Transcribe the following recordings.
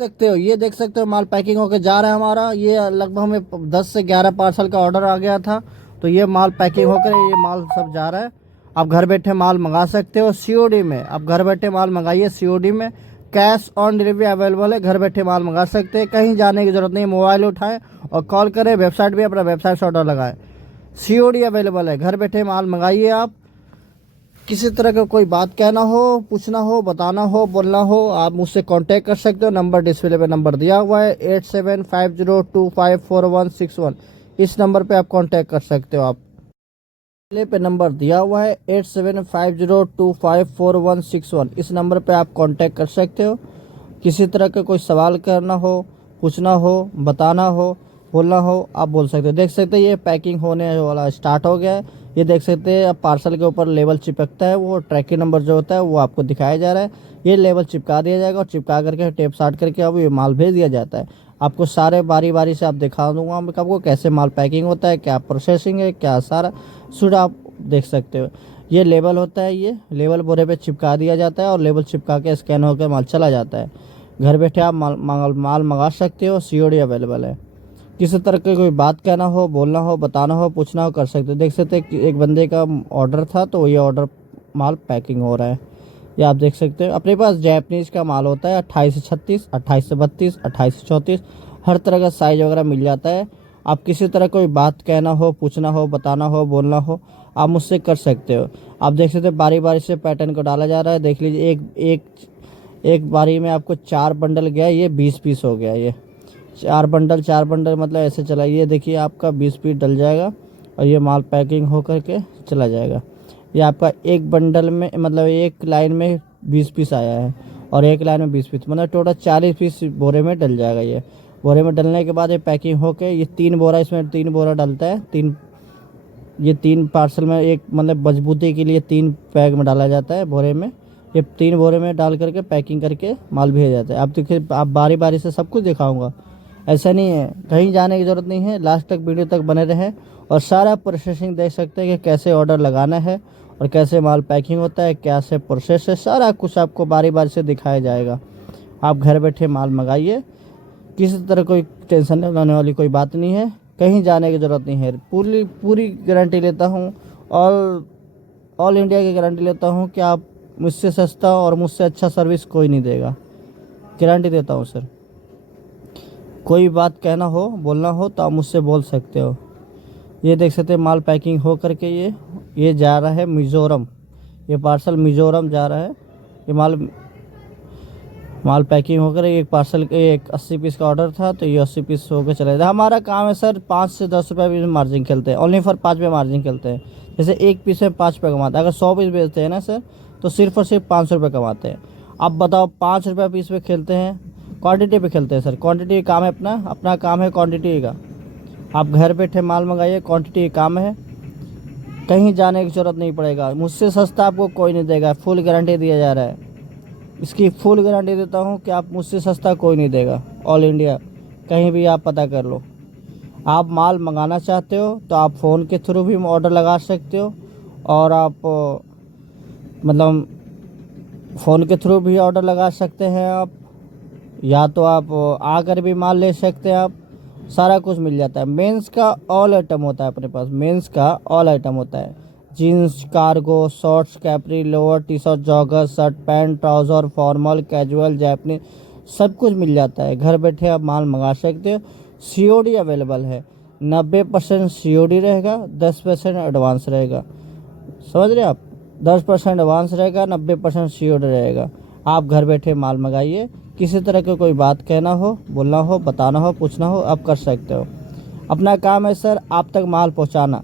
सकते हो, ये देख सकते हो माल पैकिंग होके जा रहा है हमारा। ये लगभग हमें 10 से 11 पार्सल का ऑर्डर आ गया था, तो ये माल पैकिंग होकर ये माल सब जा रहा है। आप घर बैठे माल मंगा सकते हो सीओडी में। आप घर बैठे माल मंगाइए सीओडी में, कैश ऑन डिलीवरी अवेलेबल है। घर बैठे माल मंगा सकते हैं, कहीं जाने की जरूरत नहीं। मोबाइल उठाएं और कॉल करें, वेबसाइट भी अपना वेबसाइट से ऑर्डर लगाएं। सीओडी अवेलेबल है, घर बैठे माल मंगाइए आप। किसी तरह का कोई बात कहना हो, पूछना हो, बताना हो, बोलना हो, आप मुझसे कांटेक्ट कर सकते हो। नंबर डिस्प्ले पे नंबर दिया हुआ है 8750254161। इस नंबर पे आप कांटेक्ट कर सकते हो। आप डिस्प्ले पे नंबर दिया हुआ है 8750254161। इस नंबर पे आप कांटेक्ट कर सकते हो। किसी तरह का कोई सवाल करना हो, पूछना हो, बताना हो, बोलना हो, आप बोल सकते हो। देख सकते हैं ये पैकिंग होने वाला स्टार्ट हो गया है। ये देख सकते हैं अब पार्सल के ऊपर लेबल चिपकता है, वो ट्रैकिंग नंबर जो होता है वो आपको दिखाया जा रहा है। ये लेबल चिपका दिया जाएगा और चिपका करके टेप साट करके अब ये माल भेज दिया जाता है। आपको सारे बारी बारी से आप दिखा दूंगा आपको कैसे माल पैकिंग होता है, क्या प्रोसेसिंग है, क्या सारा सुड आप देख सकते हो। ये लेबल होता है, ये लेबल बोरे पे चिपका दिया जाता है और लेबल चिपका के स्कैन होकर माल चला जाता है। घर बैठे आप माल मंगा सकते हो, सीओडी अवेलेबल है। किसी तरह की कोई बात कहना हो, बोलना हो, बताना हो, पूछना हो, कर सकते हो। देख सकते हैं कि एक बंदे का ऑर्डर था, तो ये ऑर्डर माल पैकिंग हो रहा है। ये आप देख सकते हो। अपने पास जैपनीज़ का माल होता है 28 से 36, 28 से 32, 28 से 34, हर तरह का साइज वगैरह मिल जाता है। आप किसी तरह कोई बात कहना हो, पूछना हो, बताना हो, बोलना हो, आप मुझसे कर सकते हो। आप देख सकते हो बारी बारी से पैटर्न को डाला जा रहा है। देख लीजिए एक बारी में आपको 4 बंडल गया, ये 20 पीस हो गया। ये 4 बंडल मतलब ऐसे चलाइए, देखिए आपका 20 पीस डल जाएगा और ये माल पैकिंग हो करके चला जाएगा। ये आपका एक बंडल में मतलब एक लाइन में 20 पीस आया है और एक लाइन में 20 पीस, मतलब टोटल 40 पीस बोरे में डल जाएगा। ये बोरे में डलने के बाद ये पैकिंग होके ये 3 बोरा, इसमें 3 बोरा डलता है। ये 3 पार्सल में एक मतलब मजबूती के लिए 3 बैग में डाला जाता है बोरे में। ये 3 बोरे में डाल करके पैकिंग करके माल भेजा जाता है। आप देखिए, आप बारी बारी से सब कुछ दिखाऊंगा, ऐसा नहीं है, कहीं जाने की ज़रूरत नहीं है। लास्ट तक वीडियो तक बने रहें और सारा प्रोसेसिंग देख सकते हैं कि कैसे ऑर्डर लगाना है और कैसे माल पैकिंग होता है, कैसे प्रोसेस है, सारा कुछ आपको बारी बारी से दिखाया जाएगा। आप घर बैठे माल मंगाइए, किसी तरह कोई टेंशन लेने वाली कोई बात नहीं है, कहीं जाने की ज़रूरत नहीं है। पूरी गारंटी लेता हूँ, ऑल इंडिया की गारंटी लेता हूँ कि आप मुझसे सस्ता और मुझसे अच्छा सर्विस कोई नहीं देगा, गारंटी देता हूँ सर। कोई बात कहना हो, बोलना हो तो आप मुझसे बोल सकते हो। ये देख सकते हैं माल पैकिंग हो करके ये जा रहा है मिज़ोरम। ये पार्सल मिज़ोरम जा रहा है। ये माल पैकिंग होकर एक पार्सल एक 80 पीस का ऑर्डर था, तो ये 80 पीस होकर चला जाता है। हमारा काम है सर 5 से 10 रुपये भी मार्जिन खेलते हैं, ओनली फॉर 5 रुपये मार्जिन खेलते हैं। जैसे एक पीस में 5 रुपये कमाते हैं, अगर 100 पीस बेचते हैं ना सर तो सिर्फ और सिर्फ 500 रुपये कमाते हैं। अब बताओ 5 रुपये पीस पे खेलते हैं, क्वांटिटी पे खेलते हैं सर। क्वांटिटी काम है, अपना काम है क्वांटिटी का। आप घर बैठे माल मंगाइए, क्वांटिटी काम है, कहीं जाने की ज़रूरत नहीं पड़ेगा। मुझसे सस्ता आपको कोई नहीं देगा, फुल गारंटी दिया जा रहा है। इसकी फुल गारंटी देता हूँ कि आप मुझसे सस्ता कोई नहीं देगा। ऑल इंडिया कहीं भी आप पता कर लो। आप माल मंगाना चाहते हो तो आप फ़ोन के थ्रू भी ऑर्डर लगा सकते हो, और आप मतलब फ़ोन के थ्रू भी ऑर्डर लगा सकते हैं आप, या तो आप आकर भी माल ले सकते हैं। आप सारा कुछ मिल जाता है। मेंस का ऑल आइटम होता है अपने पास, मेंस का ऑल आइटम होता है। Jeans, cargo, shorts, capri, lower, T shirt, jogger, shirt, pant, trouser, formal, casual, Japanese, सब कुछ मिल जाता है। घर बैठे आप माल मंगा सकते हो। सीओडी अवेलेबल है। 90% सीओडी रहेगा, 10% एडवांस रहेगा। समझ रहे आप, 10% एडवांस रहेगा, 90% सीओडी रहेगा। आप घर बैठे माल मंगाइए। किसी तरह की कोई बात कहना हो, बोलना हो, बताना हो, पूछना हो, आप कर सकते हो। अपना काम है सर आप तक माल पहुंचाना,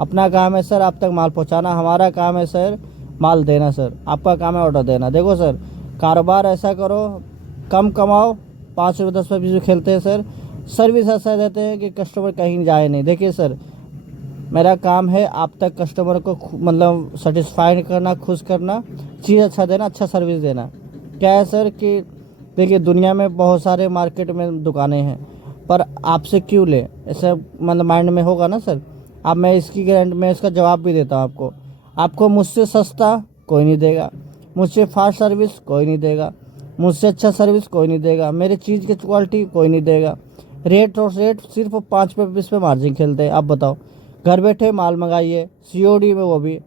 अपना काम है सर आप तक माल पहुंचाना। हमारा काम है सर माल देना सर, आपका काम है ऑर्डर देना। देखो सर, कारोबार ऐसा करो, कम कमाओ, 5 रुपये 10 रुपये खेलते हैं सर, सर्विस ऐसा देते हैं कि कस्टमर कहीं जाए नहीं। देखिए सर, मेरा काम है आप तक कस्टमर को मतलब सेटिस्फाई करना, खुश करना, चीज़ अच्छा देना, अच्छा सर्विस देना। क्या है सर कि देखिए दुनिया में बहुत सारे मार्केट में दुकानें हैं, पर आपसे क्यों ले, ऐसे मतलब माइंड में होगा ना सर। अब मैं इसकी गारंटी, मैं इसका जवाब भी देता हूँ आपको मुझसे सस्ता कोई नहीं देगा, मुझसे फास्ट सर्विस कोई नहीं देगा। मुझसे अच्छा सर्विस कोई नहीं देगा, मेरी चीज़ की क्वालिटी कोई नहीं देगा। रेट और रेट सिर्फ 5 पे 20 पे मार्जिन खेलते हैं। आप बताओ, घर बैठे माल मंगाइए सीओडी में, वो भी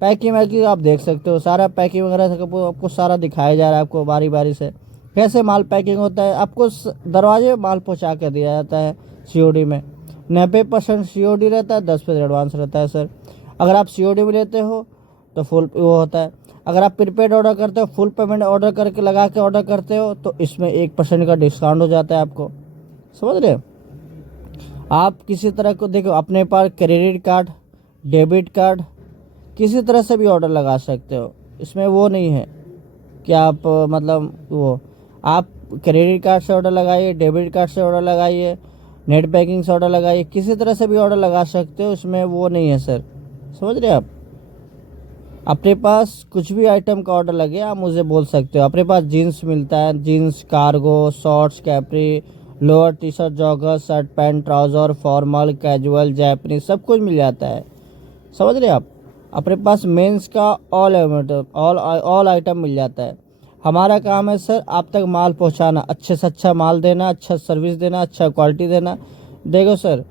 पैकिंग वैकिंग आप देख सकते हो, सारा पैकिंग वगैरह आपको सारा दिखाया जा रहा है आपको बारी बारी से, कैसे माल पैकिंग होता है। आपको दरवाजे में माल पहुंचा कर दिया जाता है सीओडी में। 90% सीओडी रहता है, 10% एडवांस रहता है सर। अगर आप सीओडी में लेते हो तो फुल वो होता है। अगर आप प्रीपेड ऑर्डर करते हो, फुल पेमेंट ऑर्डर करके लगा के ऑर्डर करते हो, तो इसमें 1% का डिस्काउंट हो जाता है आपको। समझ रहे हो? आप किसी तरह को देखो, अपने पास क्रेडिट कार्ड, डेबिट कार्ड, किसी तरह से भी ऑर्डर लगा सकते हो। इसमें वो नहीं है कि आप मतलब वो, आप क्रेडिट कार्ड से ऑर्डर लगाइए, डेबिट कार्ड से ऑर्डर लगाइए, नेट बैंकिंग से ऑर्डर लगाइए, किसी तरह से भी ऑर्डर लगा सकते हो। इसमें वो नहीं है सर। समझ रहे हैं आप? अपने पास कुछ भी आइटम का ऑर्डर लगे आप मुझे बोल सकते हो। अपने पास जीन्स मिलता है, jeans, cargo, shorts, capri, lower, T shirt, jogger, shirt, pant, trouser, formal, casual, Japanese, सब कुछ मिल जाता है। समझ रहे हैं आप? अपने पास मेंस का ऑल आइटम मिल जाता है। हमारा काम है सर आप तक माल पहुंचाना, अच्छे से अच्छा माल देना, अच्छा सर्विस देना, अच्छा क्वालिटी देना। देखो सर,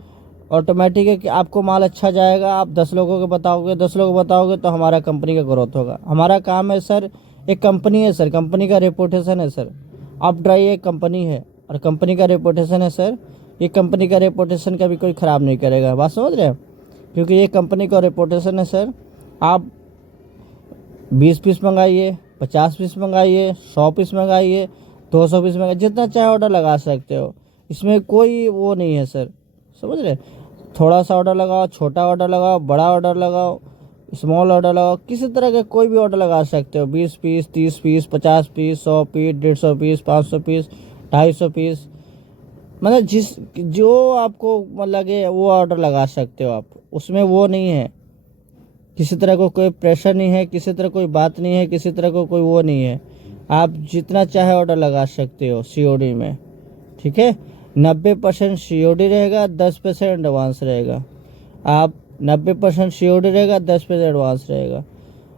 ऑटोमेटिक है कि आपको माल अच्छा जाएगा, आप 10 लोगों को बताओगे, 10 लोग बताओगे तो हमारा कंपनी का ग्रोथ होगा। हमारा काम है सर, एक कंपनी है सर, कंपनी का रेपुटेशन है सर। अप ड्राई एक कंपनी है और कंपनी का रेपुटेशन है सर। ये कंपनी का रेपुटेशन कभी कोई ख़राब नहीं करेगा। बात समझ रहे हैं? क्योंकि ये कंपनी का रेपुटेशन है सर। आप 20 पीस मंगाइए, 50 पीस मंगाइए, 100 पीस मंगाइए, 200 पीस मंगाइए, जितना चाहे ऑर्डर लगा सकते हो। इसमें कोई वो नहीं है सर। समझ रहे? थोड़ा सा ऑर्डर लगाओ, छोटा ऑर्डर लगाओ, बड़ा ऑर्डर लगाओ, स्मॉल ऑर्डर लगाओ, किसी तरह का कोई भी ऑर्डर लगा सकते हो। 20 piece, 30 piece, 50 piece, 100 piece, 150 piece, 500 piece, 250 piece, मतलब जो आपको लगे वो ऑर्डर लगा सकते हो आप। उसमें वो नहीं है, किसी तरह को कोई प्रेशर नहीं है, किसी तरह कोई बात नहीं है, किसी तरह को कोई वो नहीं है। आप जितना चाहे ऑर्डर लगा सकते हो सीओडी में। ठीक है? 90% सीओडी रहेगा, 10% एडवांस रहेगा। आप 90% सीओडी रहेगा, 10% एडवांस रहेगा।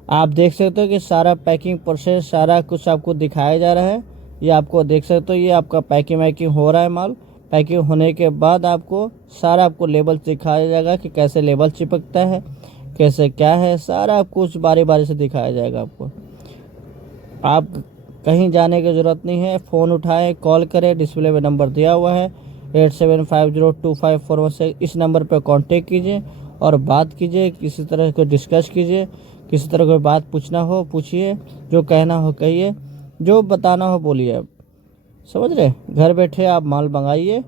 आप देख सकते हो कि सारा पैकिंग प्रोसेस, सारा कुछ आपको दिखाया जा रहा है। ये आपको देख सकते हो, ये आपका पैकिंग वैकिंग हो रहा है माल। पैकिंग होने के बाद आपको सारा आपको लेबल दिखाया जाएगा कि कैसे लेबल चिपकता है, कैसे क्या है, सारा कुछ बारी बारी से दिखाया जाएगा आपको। आप कहीं जाने की ज़रूरत नहीं है, फ़ोन उठाएं, कॉल करें, डिस्प्ले में नंबर दिया हुआ है 87502541 इस नंबर पर कांटेक्ट कीजिए और बात कीजिए, किसी तरह को डिस्कस कीजिए, किसी तरह कोई बात पूछना हो पूछिए, जो कहना हो कहिए, जो बताना हो बोलिए। आप समझ रहे? घर बैठे आप माल मंगाइए।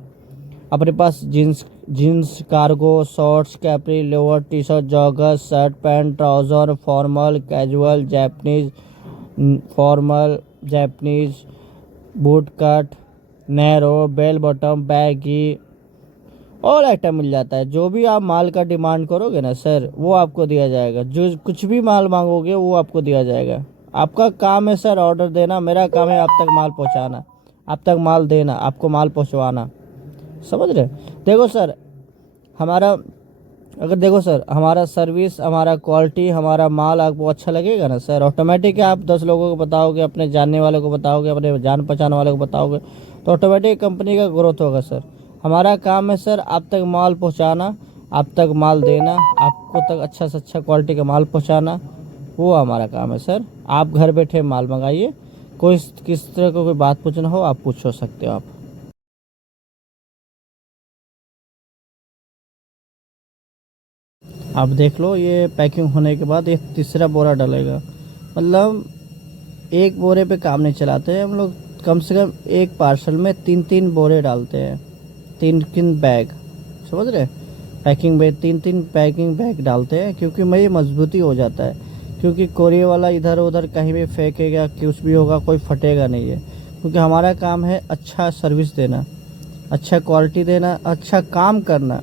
अपने पास jeans, cargo, shorts, capri, lower, T shirt, jogger, shirt, pant, trouser, formal, casual, Japanese, formal, Japanese, boot cut, narrow, bell bottom, baggy, all item मिल जाता है। जो भी आप माल का डिमांड करोगे ना सर, वो आपको दिया जाएगा। जो कुछ भी माल मांगोगे वो आपको दिया जाएगा। आपका काम है सर ऑर्डर देना, मेरा काम है आप तक माल पहुंचाना, आप तक माल देना, आपको माल पहुंचवाना। समझ रहे? देखो सर, हमारा देखो सर, हमारा सर्विस, हमारा क्वालिटी, हमारा माल आपको अच्छा लगेगा ना सर, ऑटोमेटिक आप 10 लोगों को बताओगे, अपने जानने वालों को बताओगे, अपने जान पहचान वालों को बताओगे, तो ऑटोमेटिक कंपनी का ग्रोथ होगा सर। हमारा काम है सर आप तक माल पहुंचाना, आप तक माल देना, आपको तक अच्छा से अच्छा क्वालिटी का माल पहुंचाना, वो हमारा काम है सर। आप घर बैठे माल मंगाइए। कोई किस तरह का कोई बात पूछना हो आप पूछ सकते हो। आप देख लो, ये पैकिंग होने के बाद एक तीसरा बोरा डलेगा। मतलब एक बोरे पे काम नहीं चलाते हैं हम लोग, कम से कम एक पार्सल में 3-3 बोरे डालते हैं, 3-3 बैग। समझ रहे? पैकिंग बैग, 3-3 पैकिंग बैग डालते हैं, क्योंकि मैं ये मजबूती हो जाता है। क्योंकि कोरियर वाला इधर उधर कहीं भी फेंकेगा, कुछ भी होगा, कोई फटेगा नहीं है। क्योंकि हमारा काम है अच्छा सर्विस देना, अच्छा क्वालिटी देना, अच्छा काम करना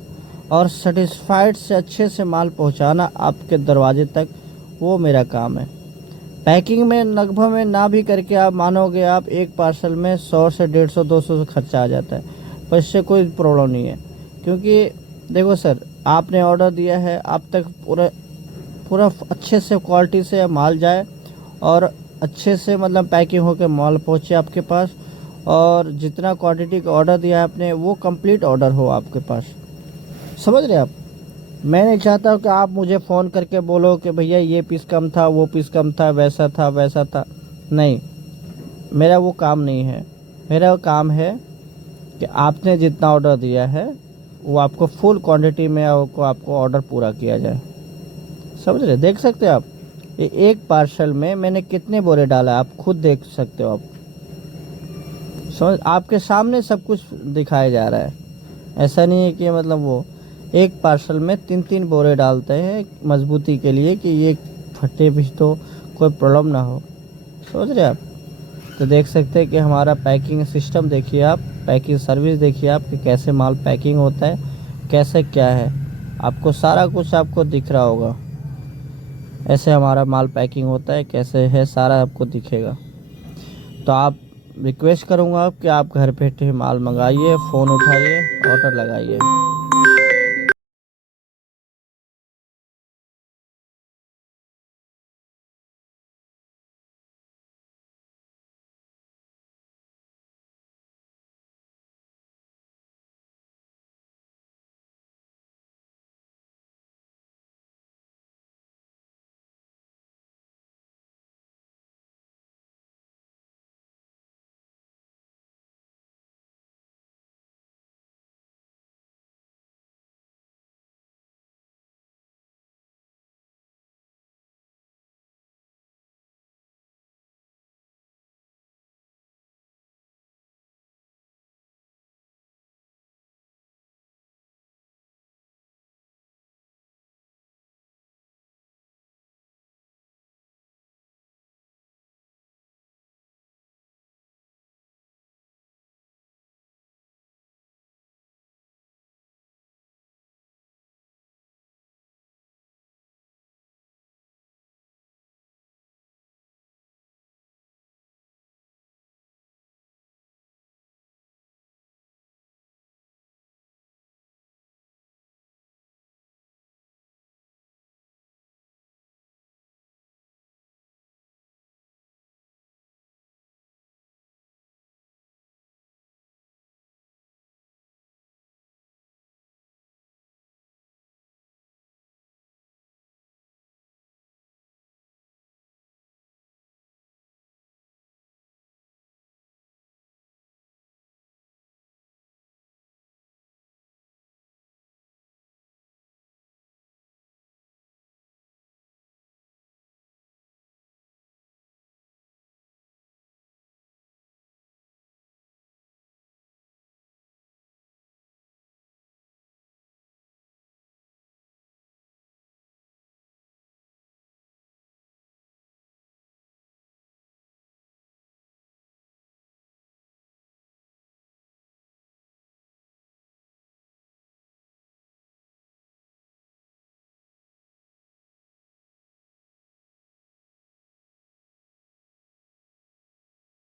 और सेटिस्फाइड से अच्छे से माल पहुंचाना आपके दरवाजे तक, वो मेरा काम है। पैकिंग में लगभग में ना भी करके आप मानोगे, आप एक पार्सल में 100 से 150, 200 से खर्चा आ जाता है, पर इससे कोई प्रॉब्लम नहीं है। क्योंकि देखो सर, आपने ऑर्डर दिया है, आप तक पूरा अच्छे से क्वालिटी से माल जाए और अच्छे से मतलब पैकिंग होकर माल पहुँचे आपके पास, और जितना क्वांटिटी का ऑर्डर दिया है आपने वो कंप्लीट ऑर्डर हो आपके पास। समझ रहे आप? मैं नहीं चाहता हूँ कि आप मुझे फ़ोन करके बोलो कि भैया ये पीस कम था, वो पीस कम था, वैसा था वैसा था। नहीं, मेरा वो काम नहीं है। मेरा वो काम है कि आपने जितना ऑर्डर दिया है वो आपको फुल क्वांटिटी में आपको ऑर्डर पूरा किया जाए। समझ रहे? देख सकते हो आप, ये एक पार्सल में मैंने कितने बोरे डाला, आप खुद देख सकते हो आप। समझ, आपके सामने सब कुछ दिखाया जा रहा है। ऐसा नहीं है कि मतलब वो एक पार्सल में 3-3 बोरे डालते हैं मजबूती के लिए कि ये फटे भी तो कोई प्रॉब्लम ना हो। समझ रहे आप? तो देख सकते हैं कि हमारा पैकिंग सिस्टम देखिए आप, पैकिंग सर्विस देखिए आप कि कैसे माल पैकिंग होता है, कैसे क्या है, आपको सारा कुछ आपको दिख रहा होगा। ऐसे हमारा माल पैकिंग होता है, कैसे है सारा आपको दिखेगा। तो आप, रिक्वेस्ट करूँगा आप कि आप घर बैठे माल मंगाइए, फ़ोन उठाइए, ऑर्डर लगाइए।